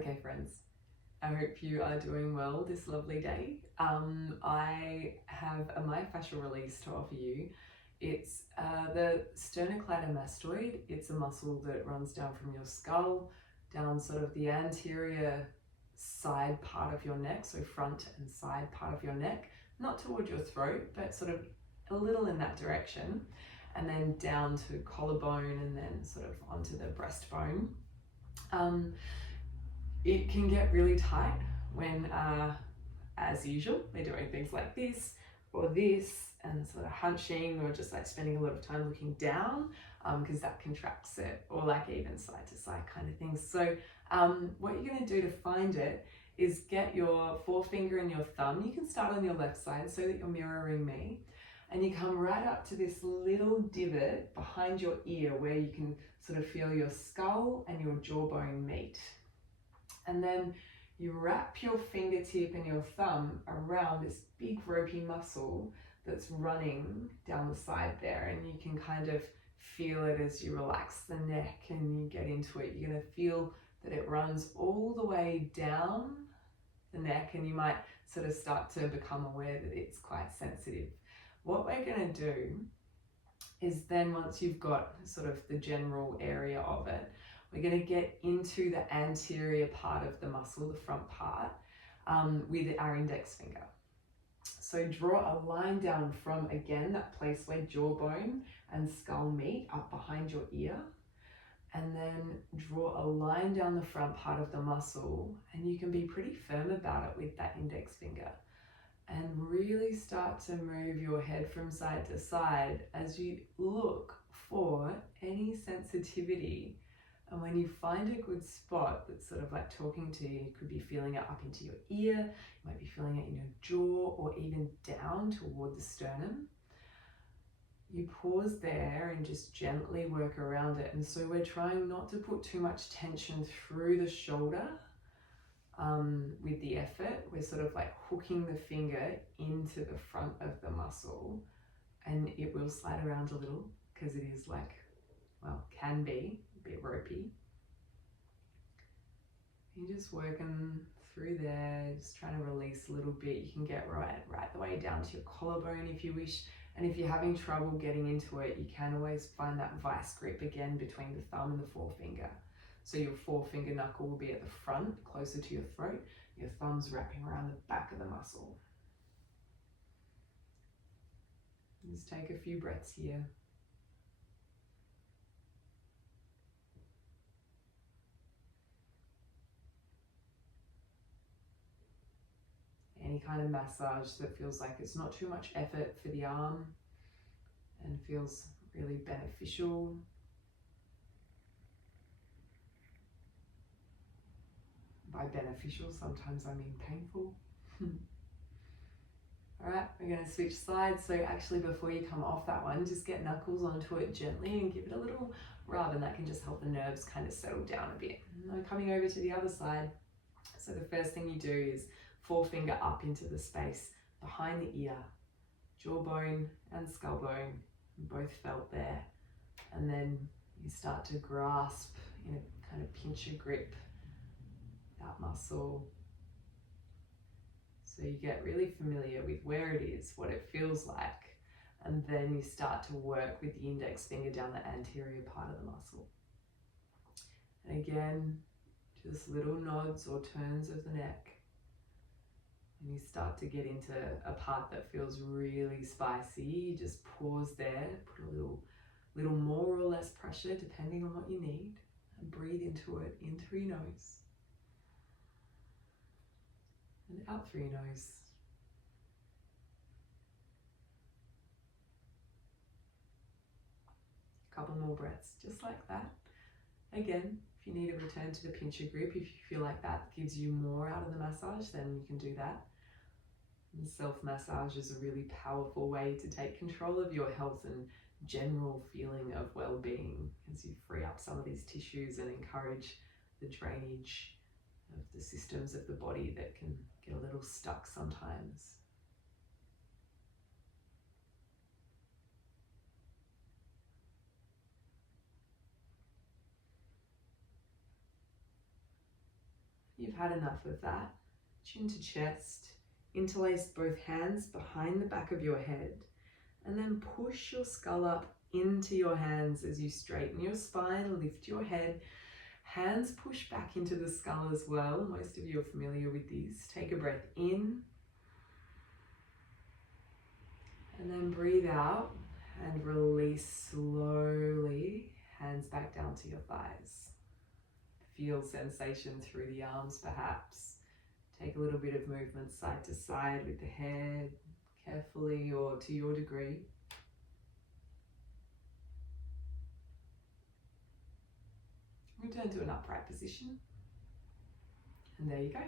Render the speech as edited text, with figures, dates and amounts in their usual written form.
Okay friends, I hope you are doing well this lovely day. I have a myofascial release to offer you. It's the sternocleidomastoid. It's a muscle that runs down from your skull, down sort of the anterior side part of your neck, so front and side part of your neck, not toward your throat, but sort of a little in that direction, and then down to collarbone and then sort of onto the breastbone. It can get really tight when, as usual, we're doing things like this or this and sort of hunching or just like spending a lot of time looking down, because that contracts it, or like even side to side kind of things. So what you're going to do to find it is get your forefinger and your thumb. You can start on your left side so that you're mirroring me, and you come right up to this little divot behind your ear where you can sort of feel your skull and your jawbone meet. And then you wrap your fingertip and your thumb around this big ropey muscle that's running down the side there, and you can kind of feel it as you relax the neck and you get into it. You're going to feel that it runs all the way down the neck, and you might sort of start to become aware that it's quite sensitive. What we're going to do is then, once you've got sort of the general area of it, we're going to get into the anterior part of the muscle, the front part, with our index finger. So draw a line down from, again, that place where jawbone and skull meet up behind your ear, and then draw a line down the front part of the muscle, and you can be pretty firm about it with that index finger, and really start to move your head from side to side as you look for any sensitivity. And when you find a good spot that's sort of like talking to you, you could be feeling it up into your ear, you might be feeling it in your jaw, or even down toward the sternum. You pause there and just gently work around it. And so we're trying not to put too much tension through the shoulder with the effort. We're sort of like hooking the finger into the front of the muscle, and it will slide around a little because it is like, well, can be a bit ropey. You're just working through there, just trying to release a little bit. You can get right the way down to your collarbone if you wish. And if you're having trouble getting into it, you can always find that vice grip again between the thumb and the forefinger. So your forefinger knuckle will be at the front, closer to your throat. Your thumb's wrapping around the back of the muscle. Just take a few breaths here. Any kind of massage that feels like it's not too much effort for the arm and feels really beneficial. By beneficial, sometimes I mean painful. All right, we're going to switch sides. So actually, before you come off that one, just get knuckles onto it gently and give it a little rub, and that can just help the nerves kind of settle down a bit. Now coming over to the other side. So the first thing you do is forefinger up into the space behind the ear, jawbone and skull bone, both felt there. And then you start to grasp in a kind of pincher grip that muscle. So you get really familiar with where it is, what it feels like, and then you start to work with the index finger down the anterior part of the muscle. And again, just little nods or turns of the neck. And you start to get into a part that feels really spicy. You just pause there, put a little more or less pressure depending on what you need, and breathe into it, in through your nose and out through your nose. A couple more breaths, just like that. Again, if you need a return to the pincher grip, if you feel like that gives you more out of the massage, then you can do that. And self-massage is a really powerful way to take control of your health and general feeling of well-being, as you free up some of these tissues and encourage the drainage of the systems of the body that can get a little stuck sometimes. You've had enough of that. Chin to chest. Interlace both hands behind the back of your head. And then push your skull up into your hands as you straighten your spine, lift your head. Hands push back into the skull as well. Most of you are familiar with these. Take a breath in. And then breathe out and release slowly. Hands back down to your thighs. Feel sensation through the arms perhaps. Take a little bit of movement side to side with the head, carefully or to your degree. Return to an upright position. And there you go.